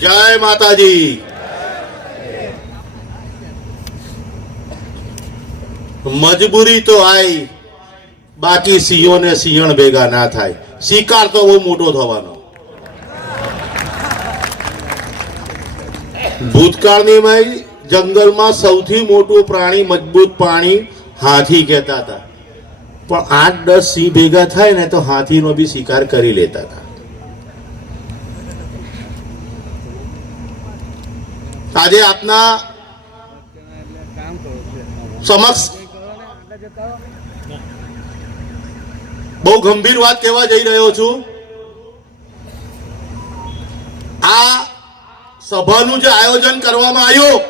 જય માતાજી. મજબૂરી તો આઈ, બાકી સિંહો ને સિંહણ ભેગા ના થાય. શિકાર તો બહુ મોટો થવાનો. ભૂતકાળની માય જંગલમાં સૌથી મોટું પ્રાણી મજબૂત પ્રાણી હાથી કહેતા હતા. પણ આઠ દસ સિંહ ભેગા થાય ને તો હાથીનો બી શિકાર કરી લેતા હતા. આજે આપના સમક્ષ બહુ ગંભીર વાત કહેવા જઈ રહ્યો છું. આ સભાનું જે આયોજન કરવામાં આવ્યું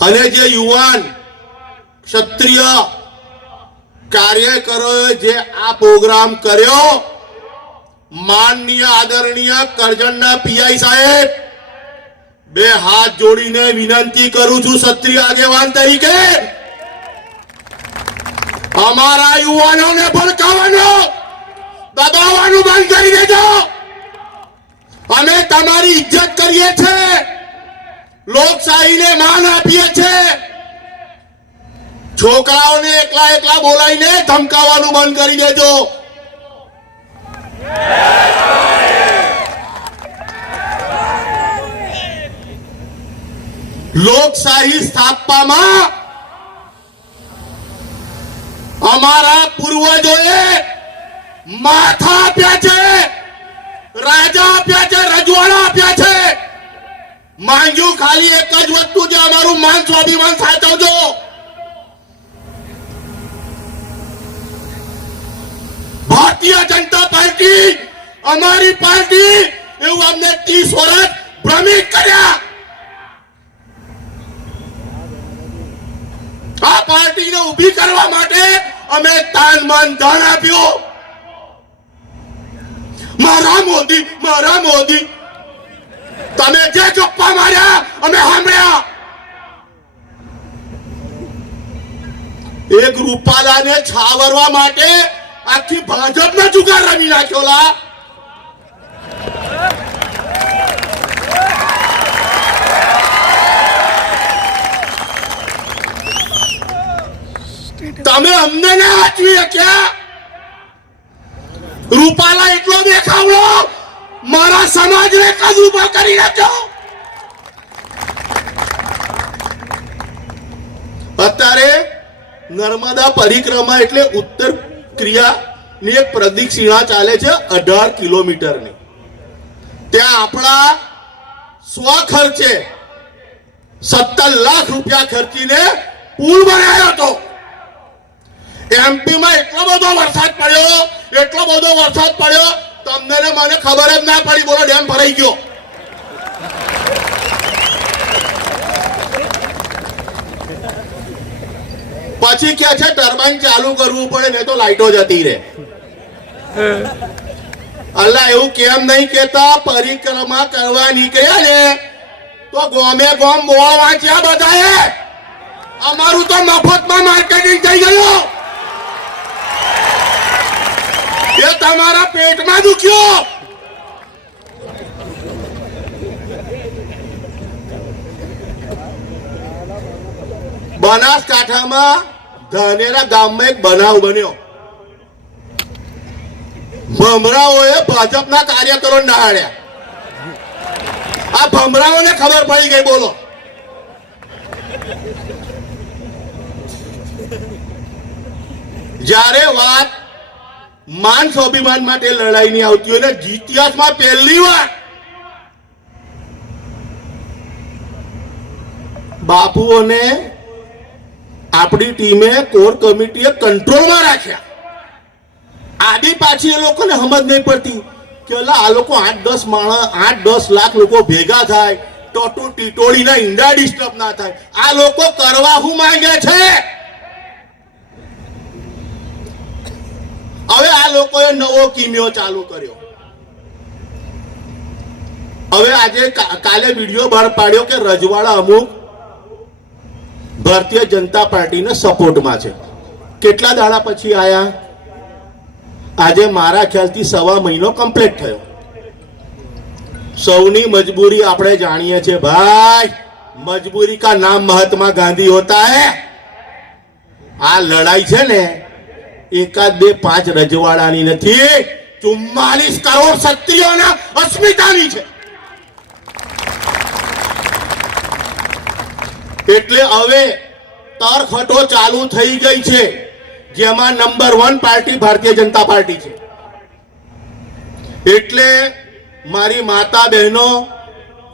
અને જે યુવાન ક્ષત્રિય કાર્યકરોએ જે આ પ્રોગ્રામ કર્યો માનનીય આદરણીય કરજણના પીઆઈ સાહેબ, બે હાથ જોડીને વિનંતી કરું છું ક્ષત્રિય આગેવાન તરીકે. અમારા યુવાનોને ભડકાવાનું દબાવવાનું બંધ કરી દેજો. અમે તમારી ઇજ્જત કરીએ છીએ, લોકશાહીને માન આપીએ છીએ. છોકરાઓને એકલા એકલા બોલાવીને ધમકાવવાનું બંધ કરી દેજો. લોકશાહી સ્થાપવામાં અમારા પૂર્વજોએ માથા આપ્યા છે, રાજા આપ્યા છે, રજવાડા આપ્યા છે. માંગ્યું ખાલી એક જ વસ્તુ છે અમારું માન સ્વાભિમાન સાચવજો. ભારતીય જનતા પાર્ટી, અમારી પાર્ટી, એવું અમને ત્રીસ વર્ષ ભ્રમિત કર્યા. આ પાર્ટીને ઊભી કરવા માટે અમે તાન માન ધન આપ્યું. મારા મોદી મારા મોદી. તમે જે ચોપ્પા માર્યા, અમે સાંભળ્યા. એક રૂપાલાને છાવરવા માટે આખી ભાજપનો જુગાર રમી નાખ્યો લા તમે અમને ના વાંચવી કે રૂપાલા એટલો દેખાવડો, મારા સમાજને કદ ઊભા કરી નાખ્યો? અત્યારે નર્મદા પરિક્રમા એટલે ઉત્તર ક્રિયા ની એક પ્રદક્ષિણા ચાલે છે અઢાર કિલોમીટરની. ત્યાં આપણા સ્વ ખર્ચે સત્તર લાખ રૂપિયા ખર્ચીને પુલ બનાવ્યો હતો. એમપીમાં એટલો બધો વરસાદ પડ્યો, એટલો બધો વરસાદ પડ્યો, તમને મને ખબર જ ના પડી. બોલો, ડેમ ભરાઈ ગયો. પછી કે છે, ટર્બાઇન ચાલુ કરવું પડે ને તો લાઈટો જતી રહે. અલ્લા એવું કેમ નહીં કેતા પરિક્રમા કરવા નીકળ્યા ને, તો ગોમે ગોમ બોળ વાંચ્યા બધાએ. અમારું તો મફતમાં માર્કેટિંગ થઈ ગયું એ તમારા પેટમાં દુખ્યો બનાસકાંઠામાં ધાનેરા ગામમાં એક બનાવ બન્યો. ભમરાઓએ ભાજપના કાર્યકરો નહાળ્યા. આ ભમરાઓને ખબર પડી ગઈ, બોલો. જ્યારે વાત માન સ્વાભિમાન માટે લડાઈ ની આવતી હોય ને ઇતિહાસમાં પહેલી વાર. બાપુઓને આપણી ટીમે કોર કમિટીએ કંટ્રોલમાં રાખ્યા. આડી પાછી એ લોકોને સમજ નહીં પડતી કે ઓલા આ લોકો આઠ દસ માણસ આઠ દસ લાખ લોકો ભેગા થાય, ટોટુ ટીટોળીના ઈંડા ડિસ્ટર્બ ના થાય. આ લોકો કરવા શું માંગે છે? હવે આ લોકોએ નવો કિમિયો ચાલુ કર્યો. હવે આજે કાલે વીડિયો બહાર પાડ્યો કે રજવાડા અમુક ભારતીય જનતા પાર્ટીના સપોર્ટમાં છે. કેટલા દાડા પછી આયા? આજે મારા ખ્યાલથી સવા મહિનો કમ્પ્લીટ થયો. સૌની મજબૂરી આપણે જાણીએ છીએ. ભાઈ, મજબૂરી કા નામ મહાત્મા ગાંધી હોતા હે? આ લડાઈ છે ને એકાદ બે પાંચ રજવાડાની નથી. ચુમ્માલીસ કરોડ ક્ષત્રિયોના અસ્મિતાની છે. એટલે હવે તરખટો ચાલુ થઈ ગઈ છે. જેમાં number one party Bharatiya Janata party છે. એટલે મારી માતા બહેનો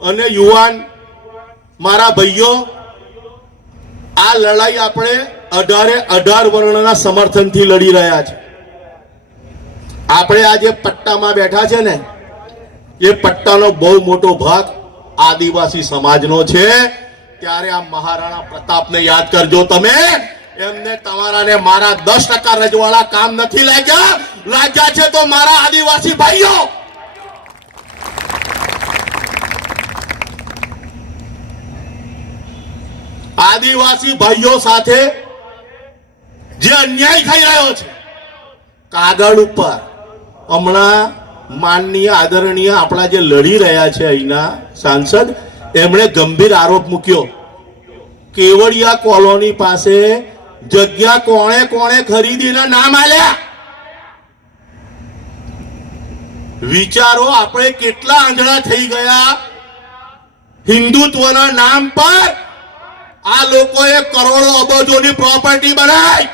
અને યુવાન, મારા ભાઈઓ, આ લડાઈ આપણે અઢારે અઢાર વર્ણના સમર્થનથી લડી રહ્યા છે. આપણે આ જે પટ્ટામાં બેઠા છે ને, એ પટ્ટાનો બહુ મોટો ભાગ આદિવાસી સમાજનો છે. ત્યારે આ મહારાણા પ્રતાપને યાદ કરજો તમે. એમને તમારાને મારા દસ ટકા રજવાડા કામ નથી લાગ્યા. લાગ્યા છે તો મારા આદિવાસી ભાઈઓ! આદિવાસી ભાઈઓ સાથે જે અન્યાય થઈ રહ્યો છે. કાગળ ઉપર હમણાં માનનીય આદરણીય આપણા જે લડી રહ્યા છે અહીંના સાંસદ, એમણે ગંભીર આરોપ મૂક્યો. કેવડિયા કોલોની પાસે જગ્યા કોણે કોણે ખરીદીને નામ આલ્યા? વિચારો, આપણે કેટલા આંધળા થઈ ગયા હિન્દુત્વના નામ પર? આ લોકોએ કરોડો અબજોની પ્રોપર્ટી બનાવી.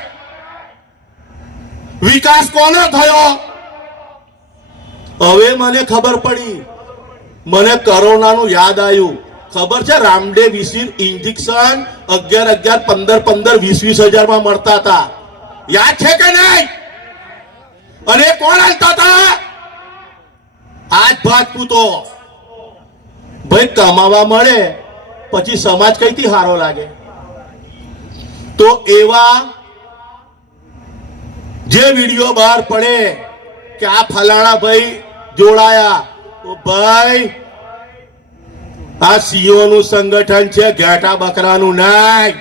વિકાસ કોનો થયો? હવે મને ખબર પડી. મને કોરોનાનું યાદ આવ્યું. ખબર છે રામદેવ વિસિર ઇન્જેક્શન અગિયાર અગિયાર પંદર પંદર વીસ વીસ હજારમાં મળતા હતા. યાદ છે કે નહીં? અને કોણ હાલતા હતા? આજ ભાજપૂતો ભાઈ, કમાવા મળે, પછી સમાજ કઈથી હારો લાગે? તો એવા જે વીડિયો બહાર પડે કે આ ફલાણા ભાઈ જોડાયા ભાઈ, આ સીઓ નું સંગઠન છે, ઘેટા બકરાનું નાય.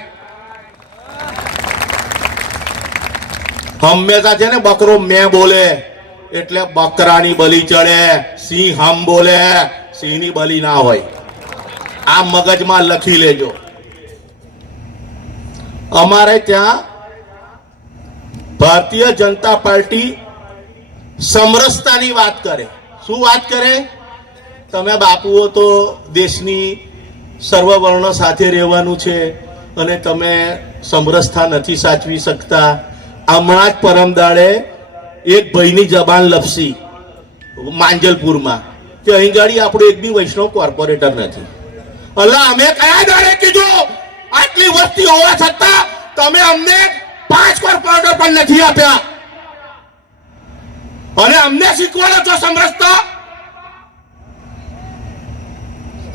હંમેશા છે ને બકરો મેં બોલે, એટલે બકરાની બલી ચડે, સિંહ હમ બોલે, સિંહની બલી ના હોય. આ મગજમાં લખી લેજો. અમારે ત્યાં ભારતીય જનતા પાર્ટી સમરસતાની વાત કરે. શું વાત કરે? તમે બાપુઓ તો દેશની સર્વવર્ણ સાથે રહેવાનું છે અને તમે સમરસતા નથી સાચવી શકતા. હમણાં જ પરમ દાડે એક ભાઈની જબાન લપસી માંજલપુરમાં કે અહીં ગાડી આપણું એક બી વૈષ્ણવ કોર્પોરેટર નથી. એટલે અમે કયા દાડે કીધું? આટલી વસ્તી હોવા છતાં તમે અમને પાંચ પણ નથી આપ્યા. અને અમને શીખવાડો છો સમરસતા.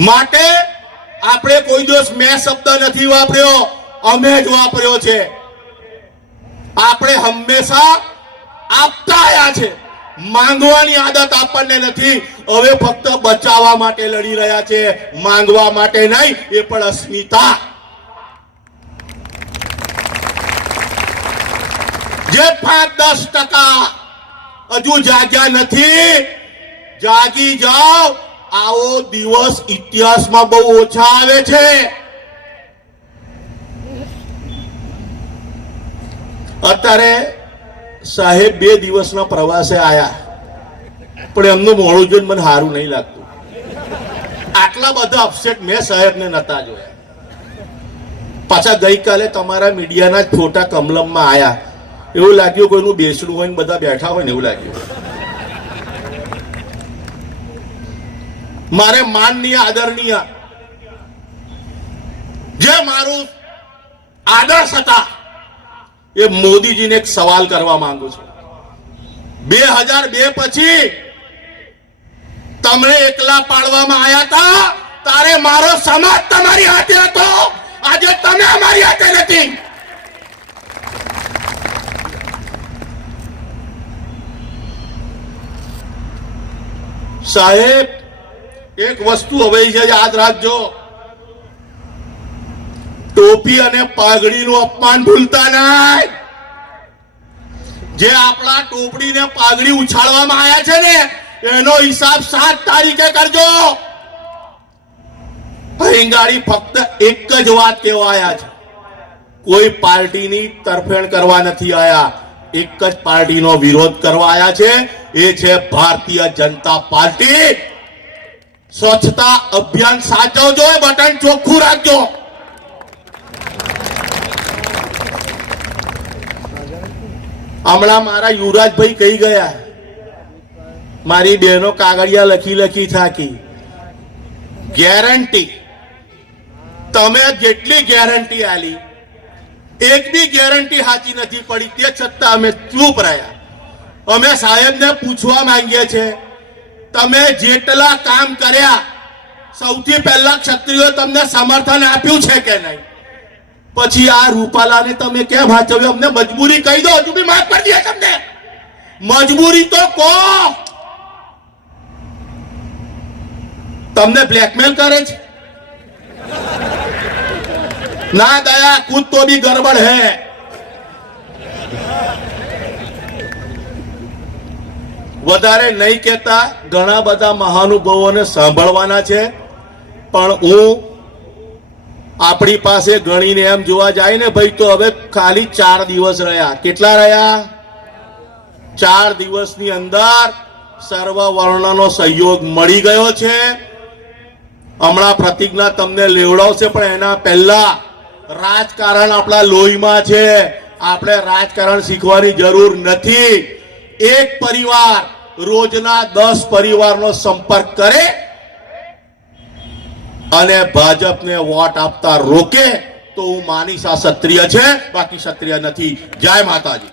માટે આપણે કોઈ દિવસ મેં શબ્દ નથી વાપર્યો, અમે જ વાપર્યો છે. આપણે હંમેશા આપતા આવ્યા છે. માંગવાની આદત આપણને નથી. હવે ફક્ત બચાવવા માટે લડી રહ્યા છે. માંગવા માટે નહીં, એ પણ અસ્મિતા. જે પાંચ દસ ટકા. હજુ જાગ્યા નથી. જાગી જાઓ. આવો દિવસ ઇતિહાસમાં બહુ ઓછા આવે છે. અત્યારે સાહેબ બે દિવસના પ્રવાસે આયા. પણ એમનું મોડું જોઈને મને સારું નહીં લાગતું. આટલા બધા અપસેટ મેં સાહેબને નતા જોયા. પાછા ગઈકાલે તમારા મીડિયાના જ ફોટા કમલમમાં આયા. એવું લાગ્યું કોઈનું બેસણું હોય ને બધા બેઠા હોય ને એવું લાગ્યું. મારે માનનીય, આદરણીય, જે મારું આદર્શ હતા, એ મોદીજીને એક સવાલ કરવા માંગુ છું. બે હજાર બે પછી તમને એકલા પાડવામાં આવ્યા હતા? તારે મારો સમાજ તમારી હાથે હતો. આજે તમે અમારી હાથે નથી. સાહેબ, એક વસ્તુ હવે યાદ રાખજો. ટોપી અને પાઘડીનું અપમાન ભૂલતા નહીં. જે આપણા ટોપડી ને પાઘડી ઉછાળવામાં આવ્યા છે ને, એનો હિસાબ સાત તારીખે કરજો. અહીં ફક્ત એક જ વાત કહેવા આયા છે. કોઈ પાર્ટીની તરફેણ કરવા નથી આયા. એક જ પાર્ટીનો વિરોધ કરવા આયા છે. એ છે ભારતીય જનતા પાર્ટી. સ્વચ્છતા અભિયાન સાચવજો બટન ચોખ્ખું રાખજો. હમણાં મારા યુવરાજભાઈ કહી ગયા. મારી બહેનો કાગળિયા લખી લખી થાકી. ગેરંટી. તમે જેટલી ગેરંટી આલી એક બી ગેરંટી સાચી નથી પડી, તે છતાં અમે ચૂપ રહ્યા. અમે સાહેબને પૂછવા માંગીએ છીએ તમે જેટલા કામ કર્યા, સૌથી પહેલા ક્ષત્રિયો તમને સમર્થન આપ્યું છે કે નહીં? પછી આ રૂપાલાને તમે કેમ વાંચવ્યો અમને મજબૂરી કહી દો, હજુ બી માફ કરી દે તમને. મજબૂરી તો કહો. તમને બ્લેકમેલ કરે છે? ના દયા कुछ तो ગરબડ હે. વધારે નહીં કેતા ઘણા બધા મહાનુભાવોને સાંભળવાના છે. પણ હું આપણી પાસે ગણીને એમ જોવા જાય ને, ભાઈ, તો હવે ખાલી ચાર દિવસ રહ્યા. કેટલા રહ્યા? ચાર દિવસની અંદર સર્વ વર્ણનો સહયોગ મળી ગયો છે. હમણાં પ્રતિજ્ઞા તમને લેવડાવશે, પણ એના પહેલા રાજકારણ આપણા લોહીમાં છે. આપણે રાજકારણ શીખવાની જરૂર નથી. એક પરિવાર રોજના દસ પરિવારનો સંપર્ક કરે અને ભાજપને વોટ આપતા રોકે, તો હું માનીશ આ ક્ષત્રિય છે. બાકી ક્ષત્રિય નથી. જય માતાજી.